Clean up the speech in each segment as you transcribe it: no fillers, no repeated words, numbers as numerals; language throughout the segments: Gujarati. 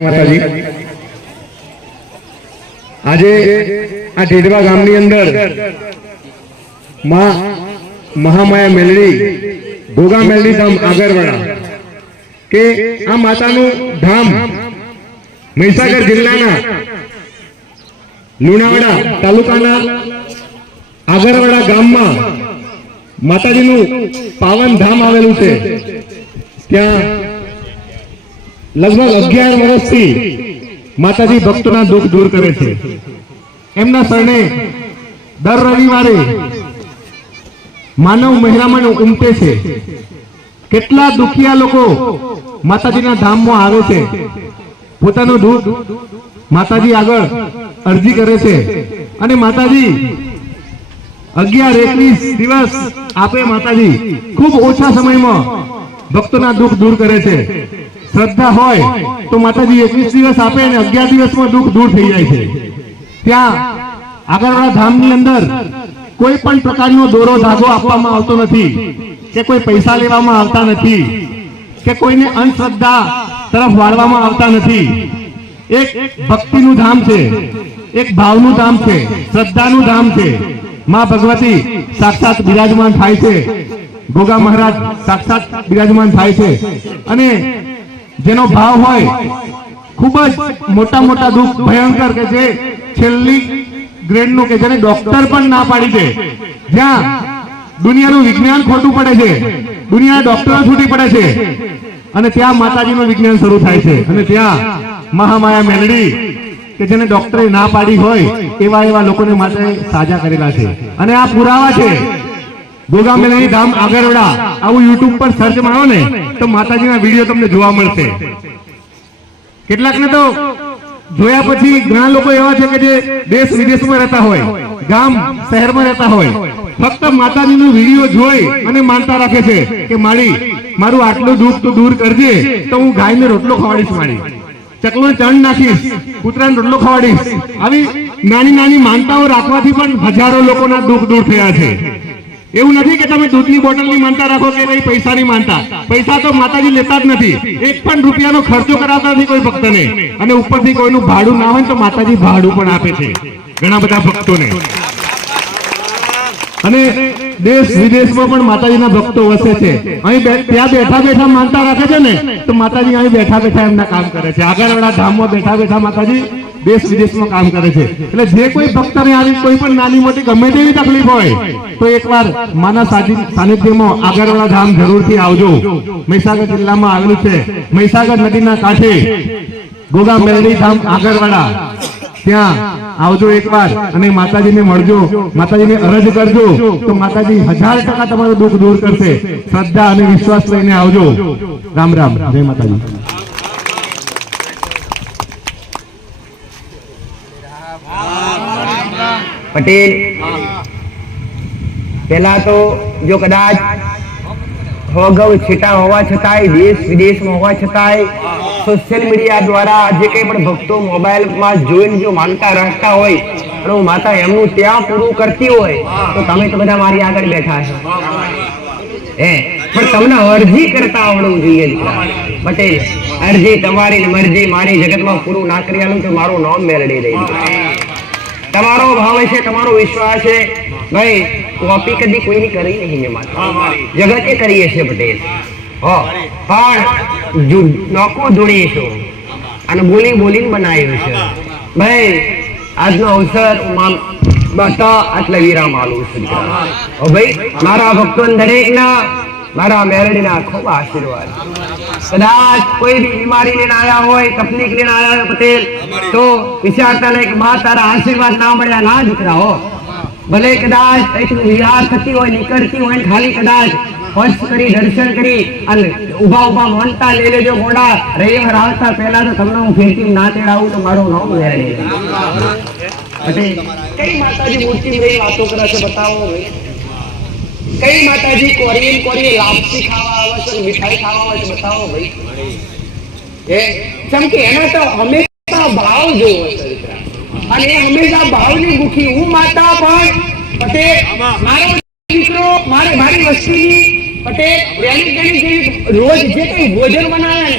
માતાજી આજે આ ઢેડવા ગામની અંદર મહામાયા મેલડી ભોગા મેલડી ધામ આગરવાડા કે આ માતાનું ધામ મહીસાગર જિલ્લાના લુણાવાડા તાલુકાના આગરવાડા ગામમાં માતાજીનું પાવન ધામ આવેલું છે। ત્યાં लगभग 11 વર્ષથી માતાજી ભક્તોના દુઃખ દૂર કરે છે। એમના શરણે દર રવિવારે માનવ મહેરામણ ઉમટે છે। કેટલા દુખિયા લોકો માતાજીના ધામમાં આવે છે, પોતાનું દુઃખ માતાજી આગળ અરજી કરે છે અને માતાજી 11-21 દિવસ આપે। માતાજી ખૂબ ઓછા સમયમાં ભક્તોના દુઃખ દૂર કરે છે। श्रद्धा होय तो माताजी 21 दिवस आपे ने 11 दिवस में दुख दूर थई जाय छे। त्या આગળવાડા ધામની અંદર કોઈ પણ પ્રકારનો દોરો ધાગો આપવામાં આવતો નથી કે કોઈ પૈસા લેવામાં આવતા નથી કે કોઈને અંધશ્રદ્ધા તરફ વાળવામાં આવતા નથી। એક ભક્તિનું ધામ છે, એક ભાવનું ધામ છે, શ્રદ્ધાનું ધામ છે। માં ભગવતી સાક્ષાત બિરાજમાન થાય છે, ગોગા મહારાજ સાક્ષાત બિરાજમાન થાય છે અને જેનો ભાવ હોય खूब मोटा मोटा दुख भयंकर के जे छेल्ली ग्रेड नु के जेने डॉक्टर पण ना पाड़ी दे, ज्यां दुनियाનું विज्ञान खोटू पड़े छे, दुनिया डॉक्टर छूटी पड़े छे અને ત્યાં માતાજીનું વિજ્ઞાન શરૂ થાય છે અને ત્યાં મહામાયા મેલડી કે જેને ડોક્ટરે ના પાડી હોય એવા એવા લોકોને માટે સાજા કરેલા છે। અને આ પુરાવા છે। ભોગા મેલડી ધામ આગરવાડા આવું યુટ્યુબ પર સર્ચ મારો ને તો માતાજીના વિડિયો તમને જોવા મળશે। કેટલાકને તો જોયા પછી ઘણા લોકો એવા છે કે જે દેશ વિદેશમાં રહેતા હોય, ગામ શહેરમાં રહેતા હોય, ફક્ત માતાજીનો વિડિયો જોઈ અને માનતા રાખે છે કે માળી મારું આટલું દુઃખ તો દૂર કરજે તો હું ગાયને રોટલો ખવાડીશ, માળી ચકલો ચણ નાખીશ, કૂતરાને રોટલો ખવાડીશ। આવી નાની નાની માનતાઓ રાખવાથી પણ હજારો લોકોના દુઃખ દૂર થયા છે। એવું નથી કે તમે દૂધની બોટલની માનતા રાખો કે ભાઈ પૈસાની માનતા, પૈસા તો માતાજી લેતા જ નથી, એક પણ રૂપિયાનો ખર્ચો કરાવતા નથી કોઈ ભક્તને અને ઉપરથી કોઈનું ભાડું ના હોય તો માતાજી ભાડું પણ આપે છે ઘણા બધા ભક્તોને। અને દેશ વિદેશમાં પણ માતાજીના ભક્તો વસે છે। અહીં ત્યાં બેઠા બેઠા માનતા રાખે છે ને તો માતાજી અહીં બેઠા બેઠા એમના કામ કરે છે। આગળવાડા ધામમાં બેઠા બેઠા માતાજી देश विदेश में काम करे छे। એટલે જે કોઈ ભક્તને આવી કોઈ પણ નાની મોટી ગમે તેવી તકલીફ હોય તો એકવાર માના સાનિધ્યમાં આગરવાડા ધામ જરૂરથી આવજો। મહીસાગર જિલ્લામાં આવેલું છે, મહીસાગર નદીના કાંઠે ગોગા મેલડી ધામ આગરવાડા, ત્યાં આવજો એકવાર અને માતાજીને મળજો, માતાજીને અરજ કરજો તો માતાજી 1000% તમારું દુઃખ દૂર કરશે। શ્રદ્ધા અને વિશ્વાસ લઈને આવજો। રામ રામ, જય માતાજી। पटेल पहला तो जो कदाच होगव छीटा होवा छताय देश विदेश में होवा छताय सोशल मीडिया द्वारा जे कई पण भक्तो मोबाइल में जोईने जो मानता रहता होय अने हूँ माता एमनुं त्यां पूरुं करती होय तो तमे तो बधा मारी आगळ बैठा छो पण तमने अरजी करता आवडવું જોઈએ દીકરા। पटेल अरजी तमारी मरजी मारी जगत में पूरुं ना करी आलुं तो मारुं नाम मेलडी रही। तमारो भाव है, तमारो विश्वास है भाई, कॉपी कदी कोई नहीं करी नहीं है माता जगते करीए छे पटेल हो पण जो नोको धूणी छो अने बोली बोलीने बनाव्यो छे भाई। આજનો અવસર બતા આટલા વિરામ આલું છું ઓ ભાઈ। મારા ભક્તોને દરેકના મારા મેલડીના ખૂબ આશીર્વાદ। કદાચ કોઈ भी बीमारी लेने आया हो, तकलीफ लेने आया हो पटेल तो विचारता नहीं कि मां तारा आशीर्वाद ना મળ્યા ના દીકરા हो। भले कदाच એટલું વિહાર થતી હોય નીકળતી હોય ખાલી કદાચ સ્પર્શ કરી દર્શન કરી અને ઉભા ઉભા માનતા લઈ લેજો મોડા રવિવાર આવતા પહેલા તો તમને હું ફેરથી ના તેડાવું તો મારું નામ મેળવી પટેલ। કઈ માતાજી મૂર્તિ ની વાતો કરે છે बताओ भाई। कई माताजी कोरियन कोरियन लापसी खावा आवे छे, मिठाई खावा आवे छे बताओ भाई। ए चमके एना तो हमेशा भाव जोवे छे દીકરા અને હંમેશા ભાવની ભૂખી હું માતા પણ પટેલ મારો દીકરો મારી વસ્તીની પટેલ રેલી ગણી રોજ જે કઈ ભોજન બનાવે ને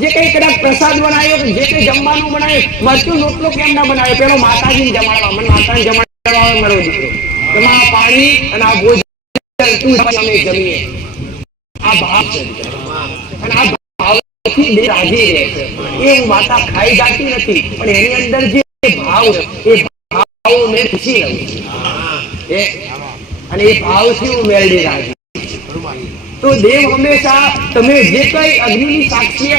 જે કઈ કદાચ પ્રસાદ બનાવ્યો કે જે કઈ જમવાનું બનાવ્યું, મરચું રોટલો કેમ ના બનાવ્યો? પેલો માતાજીને જમાડવા, મને માતાને જમાડવા આવે મારો દીકરો. એમાં પાણી અને આ ભોજન તું અમે જમીએ. આ ભાવ છે અને આ ભાવથી બે રાજી રહે છે. એ માતા ખાઈ જાતી નથી, પણ એની અંદર જે ભાવ એ ભાવ મેં ખુશી લઉં અને એ ભાવથી હું મેળવી રાજી. તો દેવ હંમેશા તમે જે કઈ અગ્નિની સાક્ષી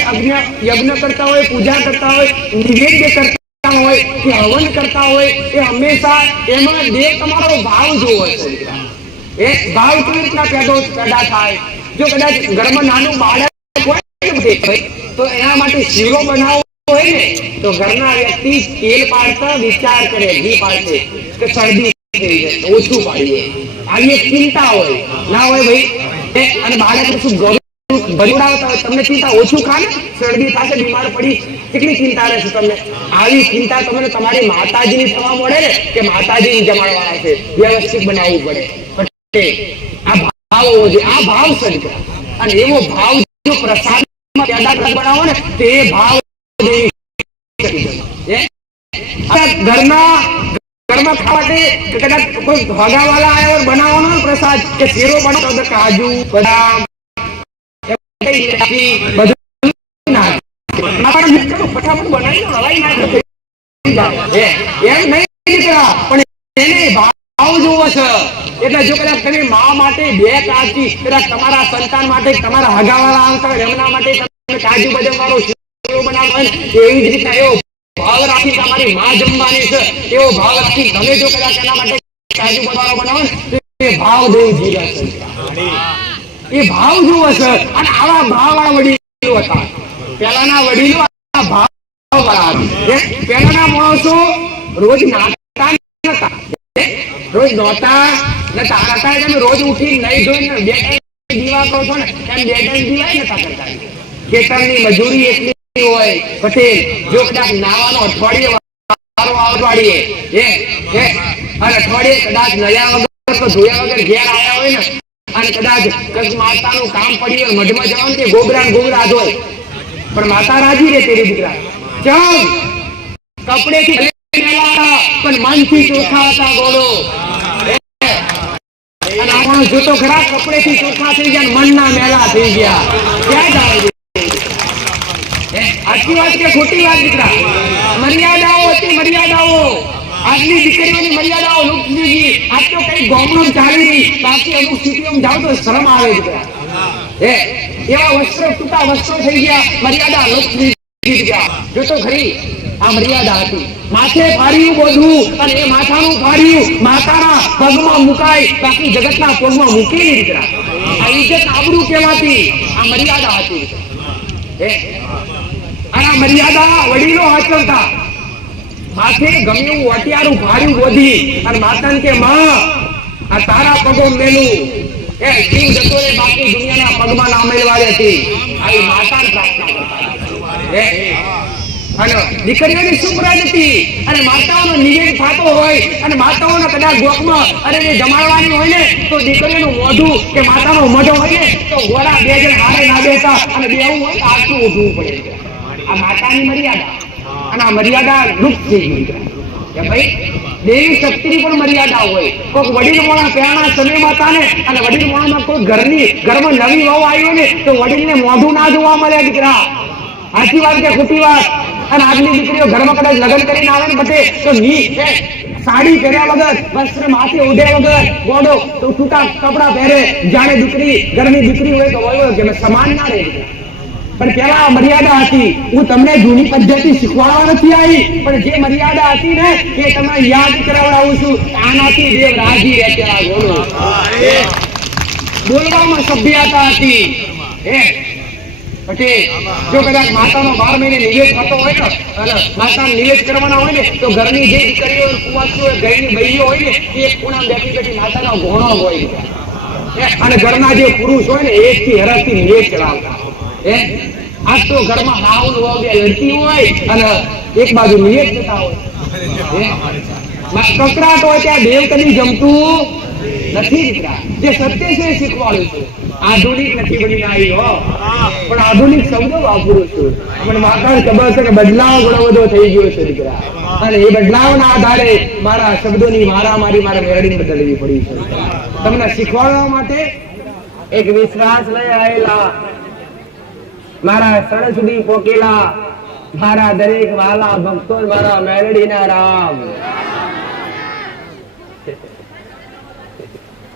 યજ્ઞ કરતા હોય, પૂજા કરતા હોય, નિવેદ્ય કરતા હોય કે હવન કરતા હોય, એ હંમેશા એમાં દેવ તમારો ભાવ જોવો છે. એ ભાવ કેવી રીતના પેદા થાય? જો કદાચ ઘરમાં નાનું બાળક હોય તો એના માટે શીરો બનાવવો હોય ને, તો ઘરના વ્યક્તિ તેલ પાડતા વિચાર કરે, ઘી પાડશે કે શરદી થઈ જાય ઓછું પાડીએ. આવી એક ચિંતા હોય ના હોય ભાઈ. અને બાળક શું ભરવડાવતા હોય, તમને ચિંતા ઓછું ખાને, શરદી થશે, બીમાર પડી, કેટલી ચિંતા રહેશે તમને? આવી ચિંતા તમને તમારી માતાજીની થવા મળે ને કે માતાજીને જમાડવાના છે, વ્યવસ્થિત બનાવવું પડે. આ ભાવ હોવો જોઈએ, આ ભાવ સદગુણ. અને એવો ભાવ જો પ્રસાદમાં પેદા બનાવો ને તો એ ભાવ ઘરમાં ખાવા કદાચ કોઈ ભગાવાલા આવ્યો બનાવવાનો પ્રસાદ કે શેરો બનાવો, કાજુ બદામ ફટાફટ બનાવી હલાઈ નાખે એમ નહીં દીકરા, પણ એને ભાવ જોવો છે. એટલે જો કદાચ તમે મા માટે બે કાચી, કદાચ તમારા સંતાન માટે, તમારા હગાવાળા આવતા હોય એમના માટે તમે કાજુ બદામ વાળો શેરો બનાવો હોય, એવી જ રીતના એવો ભાવ રાખી તમારી માં જમવાની છે, એવો ભાવ રાખી તમે જો કદાચ એના માટે કાજુ બદામ બનાવો ને તો એ ભાવ દેવ જીવે છે. એ ભાવ જોવો છે. અને આવા ભાવવાળા વડીલો હતા. પહેલાના વડીલો આ ભાવ વાળા. પહેલાના માણસો રોજ નાતા નતા, રોજ નહોતા નતા તમે રોજ ઉઠી નહીં ધોઈને બે ટાઈમ દીવા કરો છો ને, એમ બે ટાઈમ દીવા નતા કરતા. ખેતરની મજૂરી એટલી હોય પટેલ, જો કદાચ નાવાનો અઠવાડિયે અને અઠવાડિયે કદાચ નયા વગર તો ધોયા વગર ઘેર આવ્યા હોય ને, અને કદાચ માતાનું કામ પડ્યું હોય, મઢમાં જવાનું તે ગોબરા ગોબરા હોય, પણ માતા રાજી રહે તેરી દીકરા. ચમ કપડેથી પણ મનથી ચોખ્ખા હતા ગોળો. અને આપણો જોતો ખરા કપડેથી ચોખ્ખા થઈ ગયા, મનના મેલા થઈ ગયા. ક્યાં જાય? આટલી વાત કે ખોટી વાત દીકરા? મર્યાદાઓ હતી, મર્યાદાઓ. આજની દીકરીઓની મર્યાદાઓ લુપ્ત થઈ ગઈ. આજ તો કઈ ગામડું ચાલી રહી, બાકી અમુક સ્થિતિઓમાં જાવ તો શરમ આવે દીકરા. એવા વસ્ત્રો, ટૂંકા વસ્ત્રો થઈ ગયા, મર્યાદા લુપ્ત થઈ ગયા. જો તો ખરી આ મર્યાદા હતી. માથે ફાડ્યું બધું, અને એ માથાનું ફાડ્યું માતાના પગમાં મુકાય, બાકી જગતના પગમાં મૂકી નહીં દીકરા. આ ઇજ્જત આબરૂ કહેવાતી આ મર્યાદા હતી. અને આ મર્યાદા વડીલો આચરતા. માથે ગમે એવું વટિયારું ફાડ્યું બોધી, અને માતાને કે માં આ તારા પગો મેલું, એ જીવ જતો રે, બાકી દુનિયાના પગમાં ના મેળવાડી હતી. આવી માતાને પ્રાર્થના કરતા. અને દીકરીઓની સુપ્રજ હતી. અને માતાઓનો નિવેદ થતો હોય, અને માતાઓના કદાચ ગોખમાં અને જમાડવાની હોય ને, તો દીકરીઓનું મોઢું કે માતાનો મોઢો હોય ને, તો ગોળા બે જણ હારે ના બેસા, અને બેવું હોય તો આટલું ઉઠવું પડે. આ માતાની મર્યાદા. અને આ મર્યાદા લુપ્ત થઈ ગઈ કે ભાઈ દેવી શક્તિની પણ મર્યાદા હોય. કોઈક વડીલ મોણા પહેલાના સમયમાં હતા ને, અને વડીલ મોણામાં કોઈ ઘરમાં નવી વહુ આવી હોય ને, તો વડીલને મોઢું ના જોવા મળે દીકરા. સાચી વાત કે ખોટી વાત? અને આજની દીકરીઓ ઘરમાં કદાચ લગ્ન કરીને આવે ને બધે તો સાડી પહેર્યા વગર, વસ્ત્ર માથે ઓઢ્યા વગર, ગોડો તો ટૂંકા કપડા પહેરે, જાણે દીકરી ઘરની દીકરી હોય તો હોય કે સમાન ના રહે. પણ પેલા મર્યાદા હતી. હું તમને જૂની પદ્ધતિ શીખવાડવા નથી આવી, પણ જે મર્યાદા હતી ને એ તમને યાદ કરાવડાવું છું. આનાથી દેવ રાજી રહે. બોલવામાં સભ્યતા હતી. પછી જો કદાચ માતાનો 12 મહિને નિવેદ થતો હોય ને, અને માતાને નિવેદ કરવાના હોય ને, તો ઘરની જે દીકરીઓ કુંવાસી હોય, ઘરની બહેરીઓ હોય ને, એ ખૂણામાં બેઠી બેઠી માતાનો ઘોણો હોય. અને ઘરના જે પુરુષ હોય ને, એકથી હરખથી નિવેદ કરાવતા. આજ તો ઘરમાં હાઉલ બે લડતી હોય, અને એક બાજુ નિવેદ થતા હોય. કકડાટ હોય ત્યાં દેવ કદી જમતું નથી દીકરા. જે સત્ય છે એ શીખવાડું છું. આધુનિક નથી બનીને આવી હો, પણ આધુનિક શબ્દો વાપરું છું. પણ માતાને ખબર છે કે બદલાવ ઘણો બધો થઈ ગયો છે દીકરા, અને એ બદલાવના આધારે મારા શબ્દોની મારામારી મારે મેળવીને બદલવી પડી છે. તમને શીખવાડવા માટે એક વિશ્વાસ લઈ આવેલા મારા શરણ સુધી પહોંચેલા મારા દરેક વાલા ભક્તો, મારા મેલડીના રામ,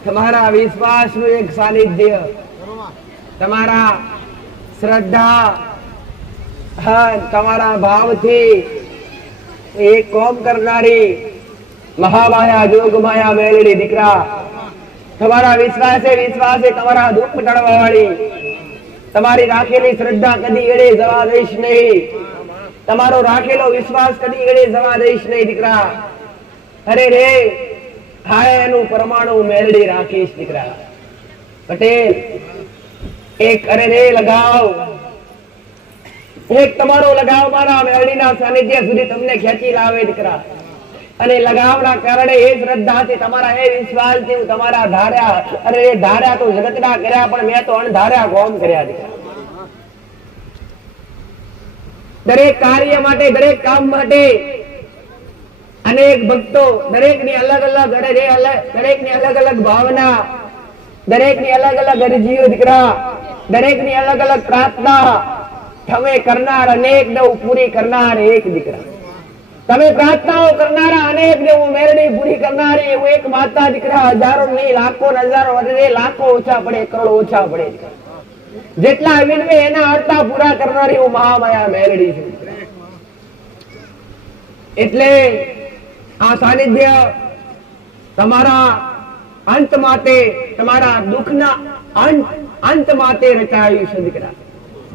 તમારા વિશ્વાસનું એક સાનિધ્ય, તમારા શ્રદ્ધા, તમારા ભાવથી એક કોમ કરનારી મહામાયા જોગમાયા મેલડી દીકરા, તમારા વિશ્વાસે તમારા દુઃખ ટળવા વાળી, તમારી રાખેલી શ્રદ્ધા કદી એળે જવા દઈશ નહીં, તમારો રાખેલો વિશ્વાસ કદી એળે જવા દઈશ નહીં દીકરા. અરે રે હાય એનું પરમાણુ મેળડી રાખીશ દીકરા. પટેલ એક અરે રે લગાવ, એક તમારો લગાવ મારા મેળડીના સાનિધ્ય સુધી તમને ખેંચી લાવે દીકરા. અને લગાવના કારણે એ શ્રદ્ધાથી, તમારા એ વિશ્વાસથી હું તમારા ધાર્યા, અરે એ ધાર્યા તો જગતના કર્યા, પણ મેં તો અણધાર્યા કોમ કર્યા દીકરા. દરેક કાર્ય માટે, દરેક કામ માટે અનેક ભક્તો, દરેકની અલગ અલગ, દરેકની અલગ અલગ ભાવના, દરેકની અલગ અલગ અરજીઓ દીકરા, દરેકની અલગ અલગ પ્રાર્થના. તમે કરનાર અનેક ને પૂરી કરનાર એક દીકરા. તમે પ્રાર્થનાઓ કરનારા અનેક ને હું મેળડી પૂરી કરનારી હું એક માતા દીકરા. હજારો નહીં, લાખો, હજારો વધે, લાખો ઓછા પડે, કરોડો ઓછા પડે, જેટલા વિનવે એના અર્થા પૂરા કરનારી હું મહામાયા મેળડી છું. એટલે આ સાનિધ્ય તમારા અંત માટે, તમારા દુઃખના અંત માટે રચાયું છે દીકરા.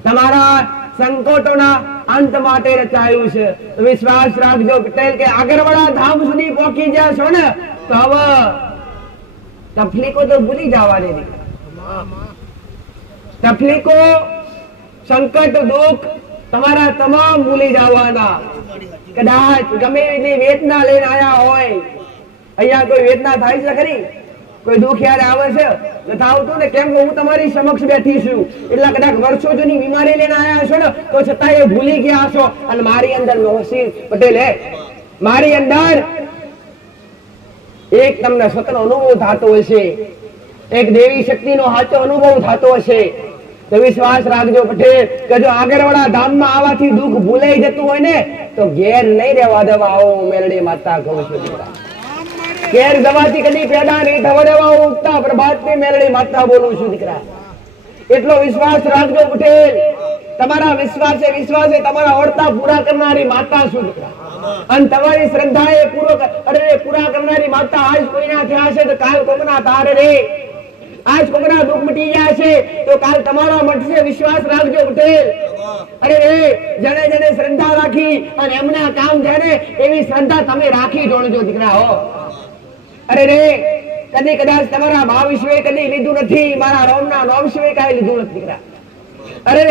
તમારા સંકટોના અંત માટે રચાયું છે. વિશ્વાસ રાખજો પટેલ કે આગળવાળા ધામ સુધી પહોંચી જશો ને તો હવે તકલીફો તો ભૂલી જવાની દીકરા. તકલીફો, સંકટ, દુઃખ તમારા તમામ ભૂલી જવાના. કદાચ ગમે એટલી વેદના લઈને આયા હોય, અહીંયા કોઈ વેદના થાય છે ખરી? કોઈ દુઃખ યાદ આવે છે? નથી આવતું ને, કેમ કે હું તમારી સમક્ષ બેઠી છું. એટલે કદાચ વર્ષો જૂની બીમારી લઈને આયા છો ને તો છતાં એ ભૂલી ગયા છો. અને મારી અંદર મોહસિન પટેલ મારી અંદર એક તમને સતનો અનુભવ થતો હશે, એક દેવી શક્તિનો સાચો અનુભવ થતો હશે. તો વિશ્વાસ રાખજો પટેલ કે જો આગળવાળા ધામમાં આવવાથી દુઃખ ભૂલાઈ જતું હોય ને તો ઘેર નહીં રહેવા દેવા. આવો મેલડી માતા કહું છું દીકરા. ઘેર દવાથી કદી પેદા નહીં થવા દેવા. ઉગતા પ્રભાતની મેલડી માતા બોલું છું દીકરા. એટલો વિશ્વાસ રાખજો પટેલ. તમારા વિશ્વાસે તમારા ઓરતા પૂરા કરનારી માતા છું દીકરા. અને તમારી શ્રદ્ધાએ પૂરા કરનારી માતા. આજ કોઈના થયા છે તો કાલ કોકના તારે રે. આજ કોકના દુઃખ મટી ગયા છે તો કાલ તમારા મટશે. વિશ્વાસ રાખજો પટેલ. અરે જેને જેને શ્રદ્ધા રાખી અને એમને કામ થયા ને એવી શ્રદ્ધા તમે રાખી જોડજો દીકરા હો. અરે કદી કદાચ તમારા ભાવ વિશ્વે કદી લીધું નથી, મારા રોમના નામ સિવાય કાંઈ લીધું નથી દીકરા. અરે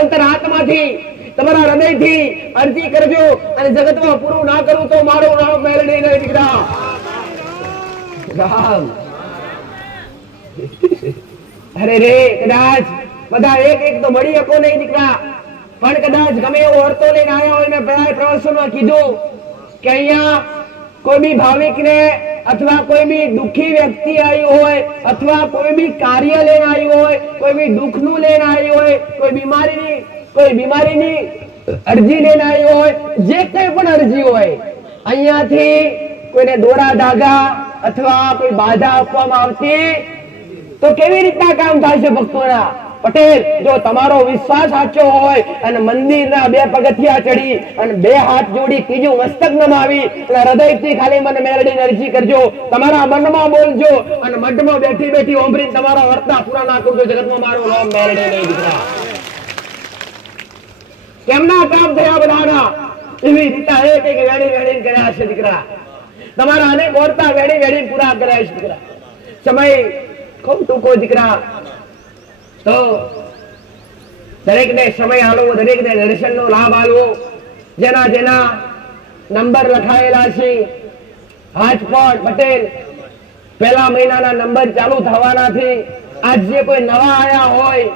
અંતરાત્માથી, તમારા હૃદયથી અરજી કરજો. અને જગતમાં પૂરું ના કરું તો મારું નામ મેળવી નહીં દીકરા. રામ અરે કદાચ બધા એક તો મળી શકો નહીં દીકરા, પણ કદાચ ગમે એવો અર્થો લઈને આવ્યા હોય. મેં પહેલા પ્રવચનમાં કીધું કે અહીંયા કોઈ બી ભાવિક ને અથવા કોઈ બી દુઃખી વ્યક્તિ આવ્યું હોય, અથવા કોઈ બી કાર્ય લઈને આવ્યું હોય, કોઈ બી દુઃખ નું લઈને આવ્યું હોય, કોઈ બીમારીની અરજી લઈને આવ્યું હોય, જે કઈ પણ અરજી હોય, અહીંયાથી કોઈને દોરા ધાગા અથવા કોઈ બાધા આપવામાં આવતી તો કેવી રીતના કામ થાય છે ભક્તોના? પટેલ જો તમારો વિશ્વાસ સાચો હોય અને મંદિરના 2 પગથિયા ચડી અને 2 હાથ જોડી ત્રીજું મસ્તક નમાવી અને હૃદયથી ખાલી મને મેળડીને અરજી કરજો, તમારા મનમાં બોલજો અને મઢમાં બેઠી બેઠી ઓંભરી તમારા વર્તા પૂરા ના કરજો. જગતમાં મારું નામ મેળડી નહીં દીકરા. કેમના કામ થયા બધાના? એવી રીતે એક વેડી કર્યા છે દીકરા. તમારા અનેક વર્તા વેડી પૂરા કર્યા છે દીકરા. સમય ખૂબ ટૂંકો દીકરા. તો દરેકને સમય આલવો, દરેકને દર્શનનો લાભ આલવો. જેના નંબર લખાયેલા છે રાજકોટ પટેલ પહેલા મહિનાના નંબર ચાલુ થવાનાથી આજ જે કોઈ નવા આયા હોય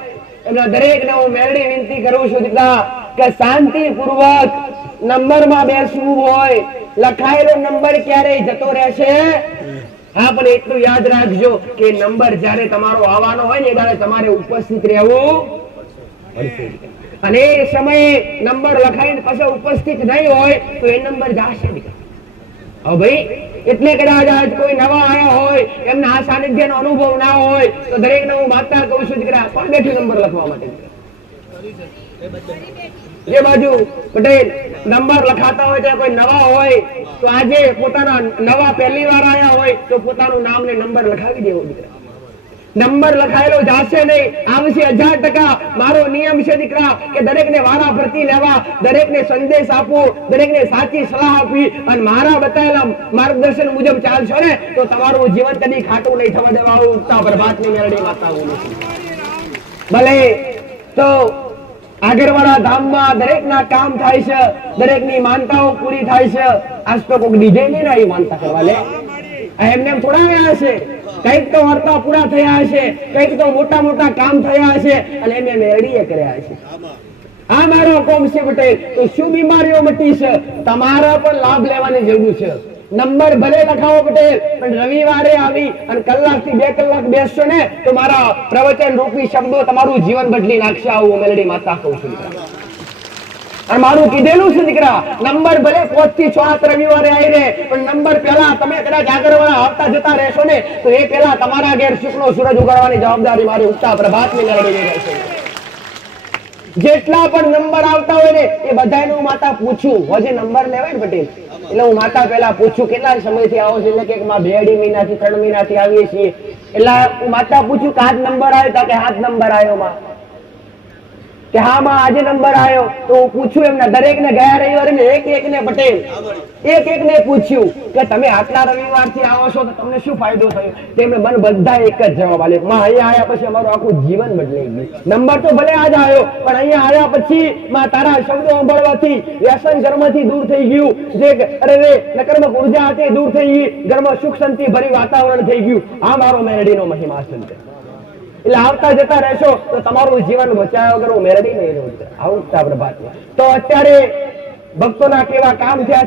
એમના દરેકને હું મેરડી વિનંતી કરું છું દીકરા કે શાંતિપૂર્વક નંબરમાં બેસવું હોય. લખાયેલો નંબર ક્યારેય જતો રહેશે. હા, પણ એટલું યાદ રાખજો કે નંબર જ્યારે તમારો આવવાનો હોય ને ત્યારે તમારે ઉપસ્થિત રહેવું પડશે. અને એ સમયે નંબર લખાઈને પછી ઉપસ્થિત નહીં હોય તો એ નંબર જાશે. હવે ભાઈ એટલે કદાચ આજ કોઈ નવા આયા હોય એમના આ સાનિધ્યનો અનુભવ ના હોય તો દરેકને હું માતા કહું છું દીકરા કોણ બેઠી નંબર લખવા માટે? જે બાજુ પટેલ નંબર લખાતા હોય ત્યાં કોઈ નવા હોય તો આજે પોતાના નવા પહેલી વાર આયા હોય તો પોતાનું નામ ને નંબર લખાવી દેવો દીકરા. નંબર લખાયેલો જાશે નહીં, આવશે 1000%. મારો નિયમ છે દીકરા કે દરેકને વારા ફરતી લેવા, દરેકને સંદેશ આપો, દરેકને સાચી સલાહ આપી અને મારા બતાવેલા માર્ગદર્શન મુજબ ચાલશો ને તો તમારું જીવન કદી ખાટું નહીં થવા દેવાનું. ઉગતા પ્રભાતની મેરડી માતાઓનું ભલે તો આગળવાળા ધામમાં દરેકના કામ થાય છે, દરેકની માનતાઓ પૂરી થાય છે. આજ તો કોઈ ડીજે નહીં આવી માનતા કરવા લે, એમને થોડા આવ્યા હશે, કઈક તો વાર્તા પૂરા થયા હશે, કઈક તો મોટા મોટા કામ થયા હશે અને એમને મેરડીએ કર્યા હશે. આ મારો કોમ છે પટેલ. તો શું બીમારીઓ મટી છે તમારા પણ લાભ લેવાની જરૂર છે. નંબર ભલે લખાવો પટેલ, પણ રવિવારે આવી અને કલાકથી 2 કલાક બેસશો ને તો મારા પ્રવચન રૂપી શબ્દો તમારું જીવન બદલી નાખશે. આવું મેલડી માતા કહું છું. અને મારું કીધેલું છે દીકરા, નંબર ભલે 5 થી 6 રવિવારે આવી રહે પણ નંબર પહેલા તમે કદાચ આગળવાળા આવતા જતા રહેશો ને તો એ પહેલા તમારા ઘેર શુક્રનો સૂરજ ઉગાડવાની જવાબદારી મારી ઉગતા પ્રભાતની મેળવી રહેશે. જેટલા પણ નંબર આવતા હોય ને એ બધાને હું માતા પૂછું. હજી નંબર લેવાય ને પટેલ એટલે હું માતા પહેલા પૂછું કેટલા સમયથી આવો છો, એટલે કે 2 મહિનાથી 3 મહિનાથી આવીએ છીએ. એટલે હું માતા પૂછું કે આજ નંબર આવ્યો? તો કે આજ નંબર આવ્યો માં. કે હા માં આજે નંબર આવ્યો. તો હું પૂછું એમના દરેકને ગયા રવિવારે એક ને પટેલ એક ને પૂછ્યું કે તમે આટલા રવિવારથી આવો છો તો તમને શું ફાયદો થયો? તેમને મને બધા એક જ જવાબ આપ્યો, માં અહીંયા આવ્યા પછી અમારું આખું જીવન બદલાઈ ગયું. નંબર તો ભલે આજ આવ્યો પણ અહીંયા આવ્યા પછી માં તારા શબ્દો સાંભળવાથી વ્યસન ઘરમાંથી દૂર થઈ ગયું. જે અરે નકારાત્મક ઉર્જા હતી દૂર થઈ ગઈ, ઘરમાં સુખ શાંતિ ભરી વાતાવરણ થઈ ગયું. આ મારો મેરડીનો મહિમા છે. એટલે આવતા જતા રહેશો તો તમારું જીવન બચાવ્યા વગર હું મેરડી નહીં રહું. આવતા પ્રભાતમાં તો અત્યારે ભક્તોના કેવા કામ થયા